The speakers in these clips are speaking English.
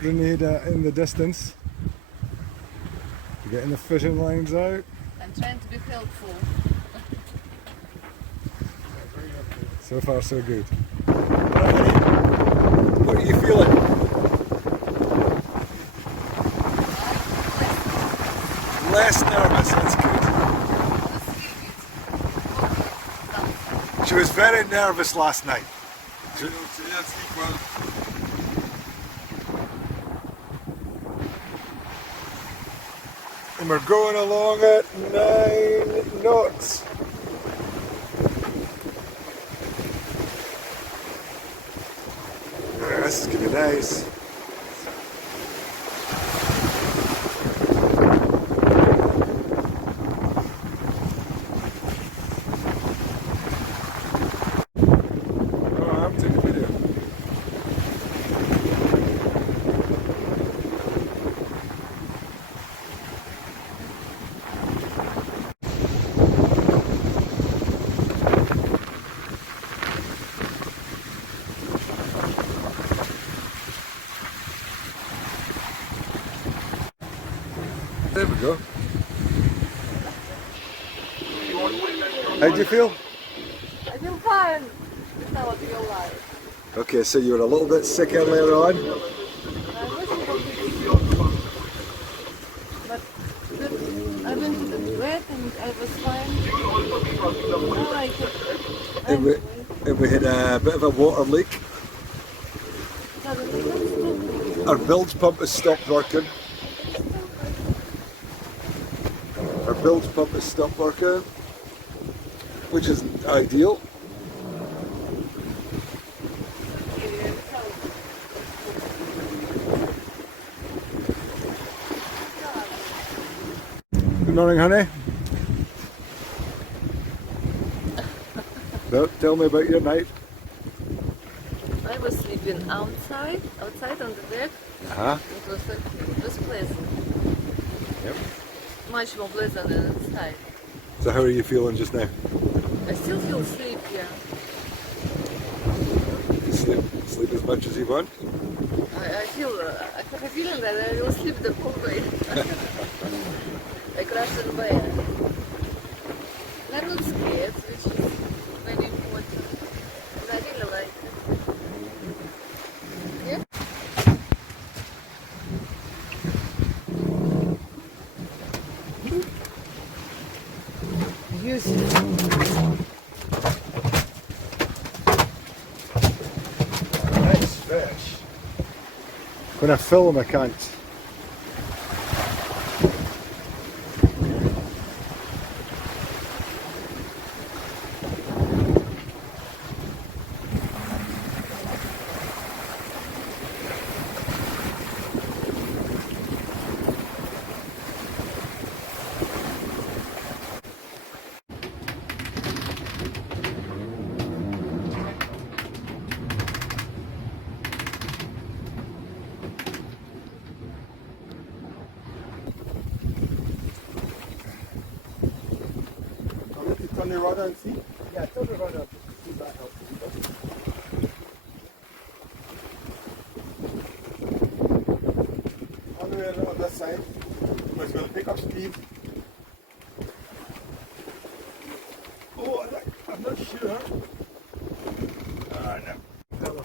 Grenada in the distance. Getting the fishing lines out. I'm trying to be helpful. So far so good. What are you feeling? Less nervous, that's good. She was very nervous last night. And we're going along at 9 knots. Yeah, this is going to be nice. There we go. How do you feel? I feel fine. That's not what real life. Okay, so you were a little bit sick earlier on. I wasn't completely but I went to the vet and I was fine. I like it. And we had a bit of a water leak. Our bilge pump has stopped working. Our bilge pump has stopped working, which is ideal. Good morning, honey. No, tell me about your night. I was sleeping outside on the deck. It was pleasant. Yep. Much more pleasant than inside. So how are you feeling just now? I still feel sleepy. You sleep as much as you want? I have a feeling that I will sleep the whole way. Like Russian bear. And I'm not scared, which is very important. And I really like it. Yeah? Beautiful. Nice fish. When I film, I can't. On the rudder and see? Yeah, turn the rudder. See that helps. On the other side. But it's going to pick up speed. Oh, I'm not sure. No.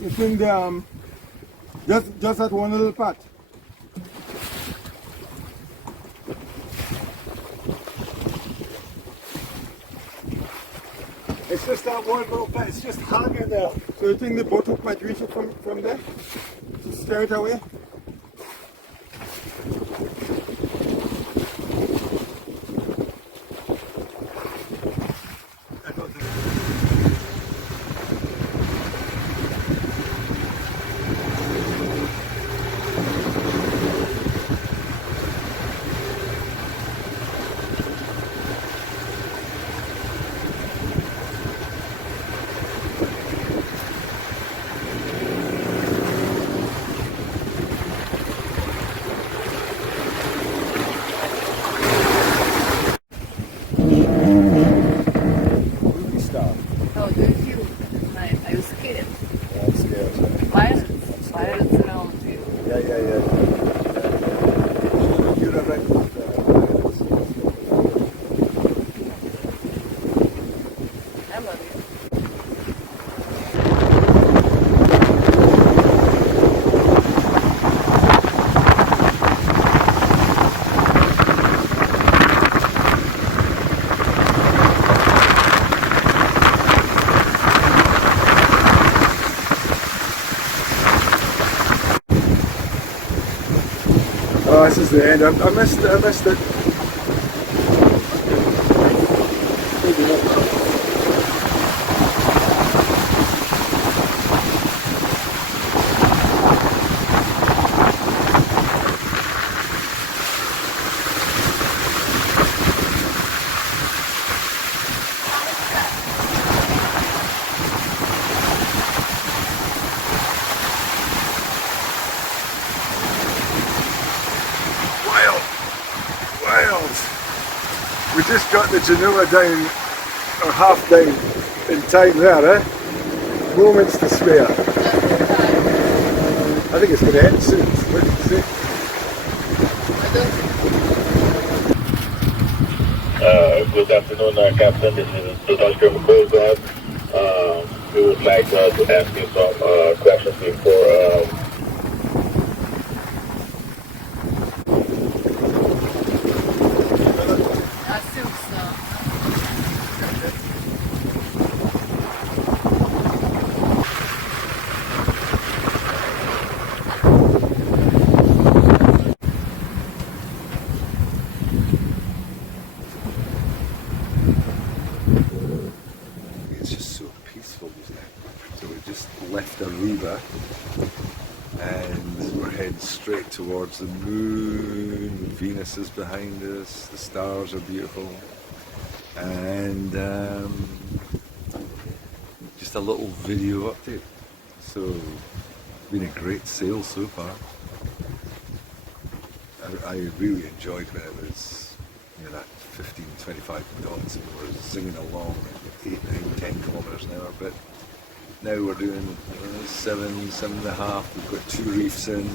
It's in the, just that one little part. It's just that one little bit, it's just hanging there. So you think the boat hook might reach it from there? To steer it away? Oh, this is the end. I missed it. I missed it. Maybe not. Wild. We just got the Genoa down, or half down, in time there, eh? Moments to spare. I think it's going to end soon. What do you say? Good afternoon, Captain. This is Total German Coast Guard. We would like to ask you some questions before. I assume so. It's just so peaceful, isn't it? So we just left Aruba and we're heading straight towards the moon. Venus is behind us, the stars are beautiful, and just a little video update. So it's been a great sail so far. I really enjoyed when it was, that 15, 25 knots and we're zinging along at 8, 9, 10 kilometres an hour, but now we're doing 7, 7.5, we've got 2 reefs in,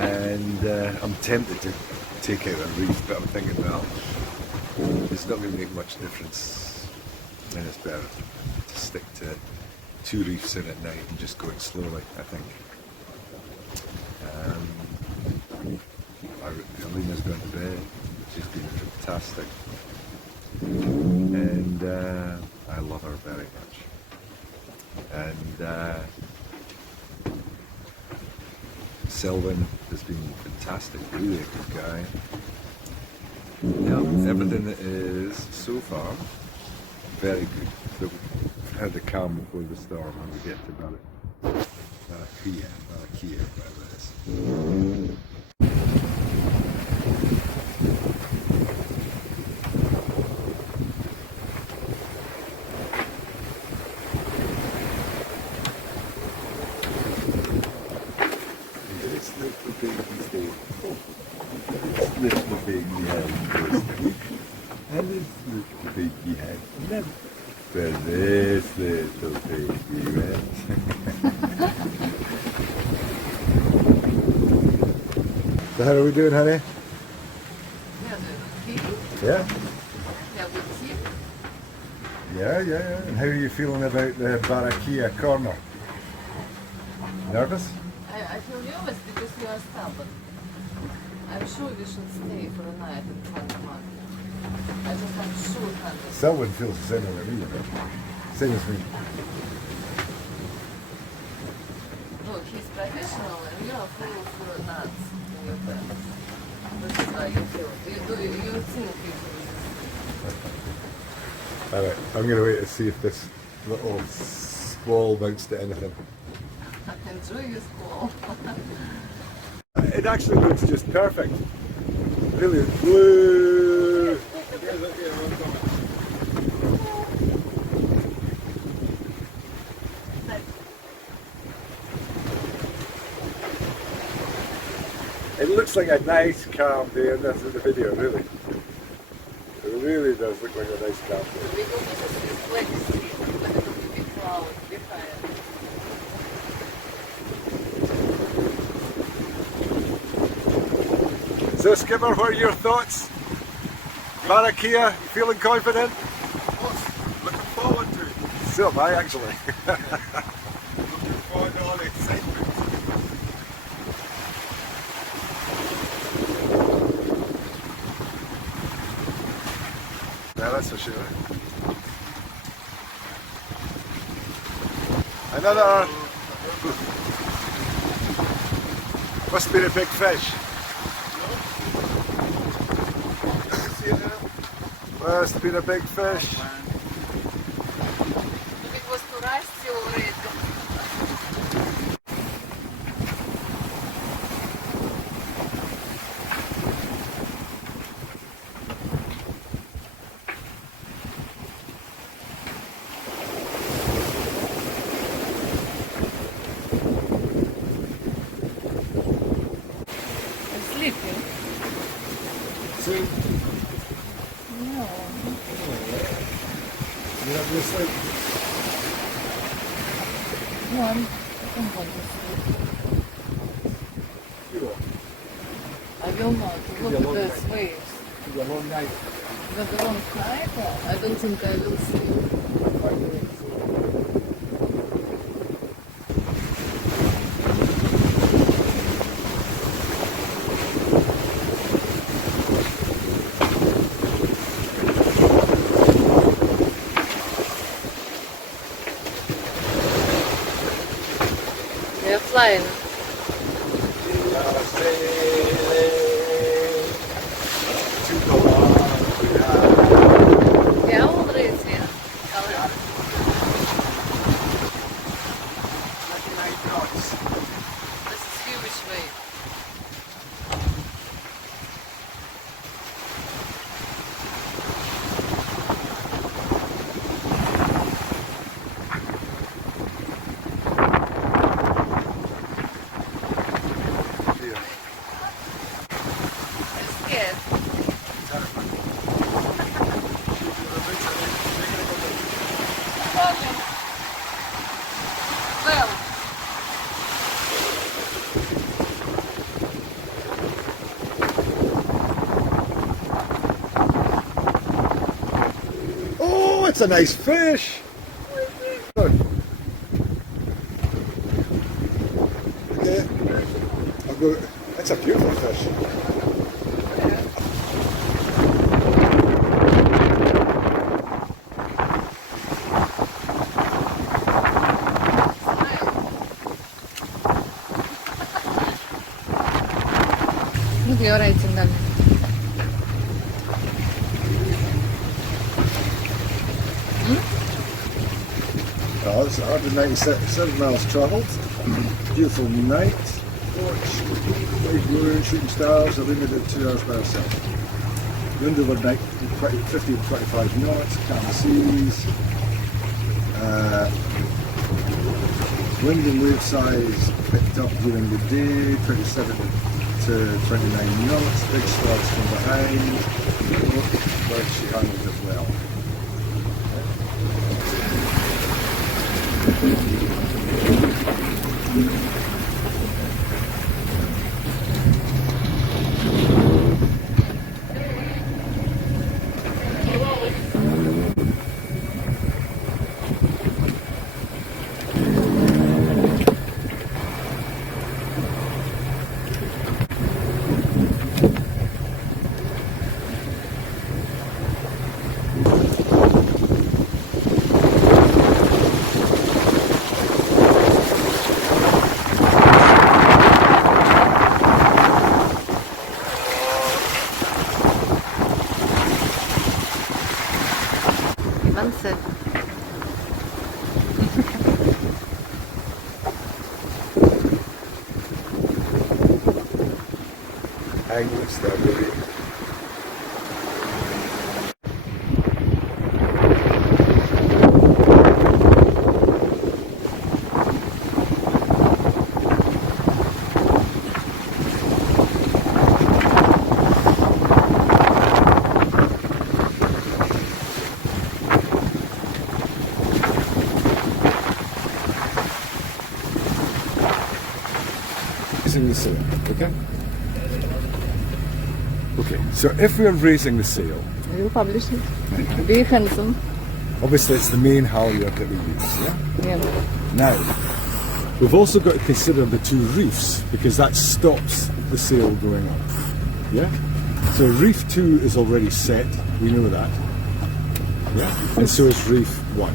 and I'm tempted to take out a reef, but I'm thinking, well, it's not going to make much difference, and it's better to stick to 2 reefs in at night and just go it slowly, I think. Elena's gone to bed. She's been fantastic, and I love her very much. And Selwyn has been fantastic, really a good guy. Yeah, everything is so far very good. So we've had the calm before the storm when we get to Barranquilla, whatever it is. Little baby's day. This little baby has this, and this little baby has never. But this little baby went. So how are we doing, honey? Yeah. Yeah. And how are you feeling about the Barranquilla corner? Nervous? I feel nervous because you are stubborn. I'm sure we should stay for a night in Cartagana. I just am sure 100%. Selwyn feels the same way me, same as me. Look, he's professional and you are full of nuts in your pants. This is how you feel. You think you feel. Alright, I'm going to wait to see if this little squall amounts to anything. Enjoy your school. It actually looks just perfect. Really blue. It looks like a nice calm day, and that's in the video, really. It really does look like a nice calm day. We go to this place, but it will be cloud behind. So Skipper, what are your thoughts? Barranquilla, feeling confident? Looking forward to it. So am I actually. Looking forward to all the excitement. Yeah, that's for sure. Another Must have been a big fish. Must have been a big fish. It was too rusty already. Sleeping? See? No. You have your sleep. No, I don't want to sleep. You will. I will not. Look at those waves. It's a long night. But the wrong night, I don't think I will sleep. They're flying. Yeah, already. This is huge wave. I'm scared. Well, Oh, it's a nice fish. Okay. I'll go. That's a beautiful fish. look, you're writing them. Oh, it's 197 miles travelled. Beautiful night. Watch. Light blue, shooting stars. Elena did 2 hours by herself. Wind overnight 50 to 25 knots. Calm seas. Wind and wave size picked up during the day. 27 to 29 knots. Big swells from behind. But she handled it well. Fancy. Angling strawberry. Raising the sail, okay? Okay, so if we're raising the sail, I will publish it. Be handsome. obviously it's the main halyard that we use, yeah? Yeah. Now, we've also got to consider the 2 reefs, because that stops the sail going up, yeah? So reef 2 is already set, we know that, yeah? And so is reef 1.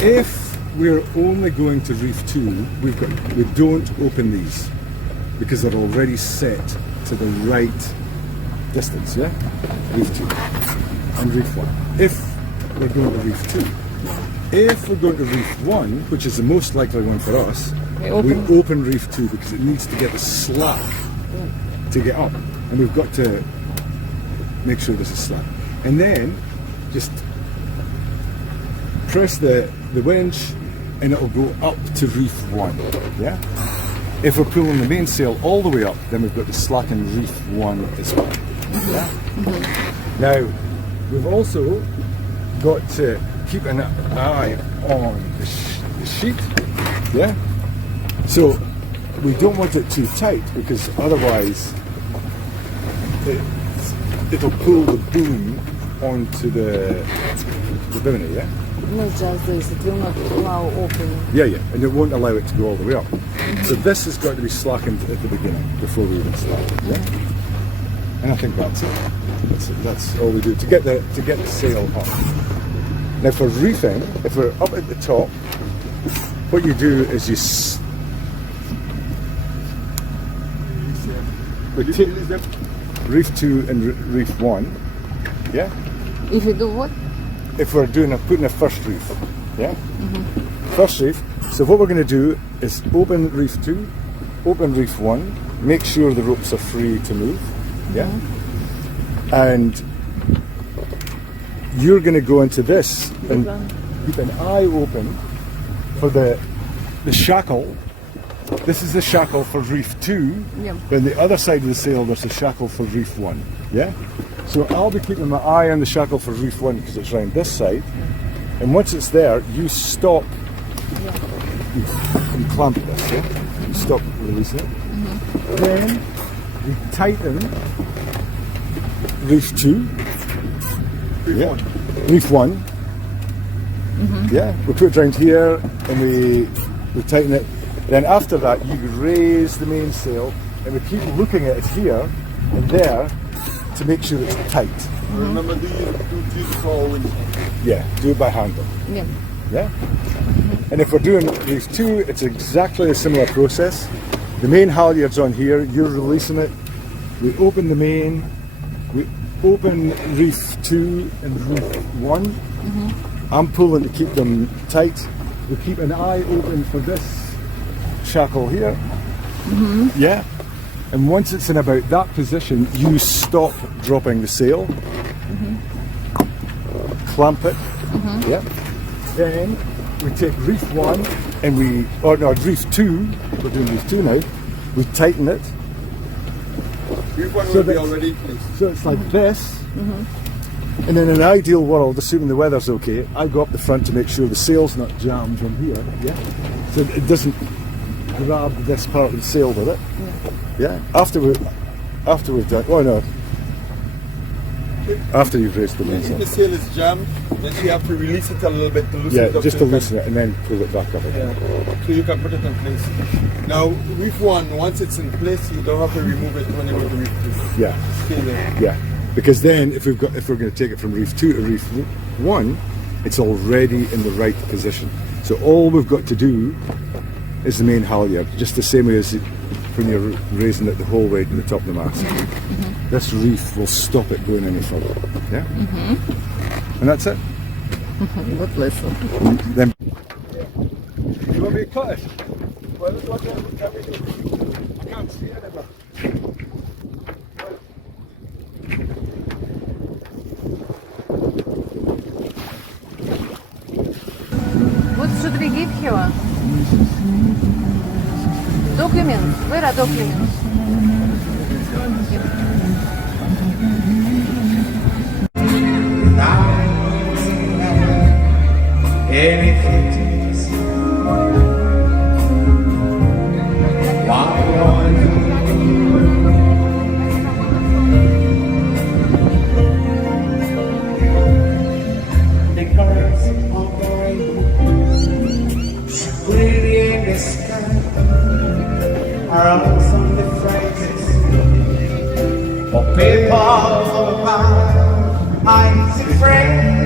If we're only going to reef 2, we don't open these. because they're already set to the right distance, yeah? Reef 2 and reef 1. If we're going to reef 2. If we're going to reef 1, which is the most likely one for us, we open reef 2 because it needs to get the slack to get up. And we've got to make sure this is slack. And then just press the winch and it'll go up to reef 1, yeah? If we're pulling the mainsail all the way up, then we've got to slacken reef 1 as well, yeah? Now, we've also got to keep an eye on the sheet, yeah? So, we don't want it too tight because otherwise it'll pull the boom onto the bimini, yeah? Not just this, it will not allow opening. Yeah, and it won't allow it to go all the way up. So this has got to be slackened at the beginning before we even start, yeah? And I think that's it. That's all we do to get the sail up. Now for reefing, if we're up at the top, what you do is you take reef 2 and reef 1, yeah? If you do what? If we're putting a first reef, yeah? First reef, so what we're going to do is open reef 2, open reef 1, make sure the ropes are free to move, yeah? And you're going to go into this and keep an eye open for the shackle. This is the shackle for reef 2, but on the other side of the sail there's a shackle for reef 1, yeah? So I'll be keeping my eye on the shackle for reef 1 because it's around this side, and once it's there, you stop, you clamp this, yeah? You stop releasing it. Then we tighten reef 2, reef 1, yeah? We put it around here and we tighten it. Then after that, you raise the mainsail and we keep looking at it here and there to make sure it's tight. Remember, do use forward. Yeah, do it by hand though. Yeah? And if we're doing reef 2, it's exactly a similar process. The main halyard's on here, you're releasing it. We open the main, we open reef 2 and reef 1. I'm pulling to keep them tight. We keep an eye open for this shackle here. Yeah? And once it's in about that position, you stop dropping the sail, clamp it, yeah. Then we take reef 1 and reef 2, we're doing reef 2 now, we tighten it. Reef 1 will be already in place. So it's like this, and in an ideal world, assuming the weather's okay, I go up the front to make sure the sail's not jammed from here, yeah. So it doesn't grab this part of the sail with it. Yeah. After we've done. Oh no. After you've raised the mainsail. If the sail is jammed, then you have to release it a little bit to loosen it up. Just to loosen it and then pull it back up again. So you can put it in place. Now, reef 1, once it's in place, you don't have to remove it when you go to reef 2. Yeah. Stay there. Yeah. Because then if we're going to take it from reef 2 to reef 1, it's already in the right position. So all we've got to do is the main halyard, just the same way as when you're raising it the whole way to the top of the mast. This reef will stop it going any further. Yeah? And that's it. Good lesson. Then You want me to cut it? Well, look what everything. I can't see it ever. What should we give here? Documents. Where are documents? Anything to see. The colors of the rainbow, pretty in the sky, are all from the phrases for people of my eyes and friends.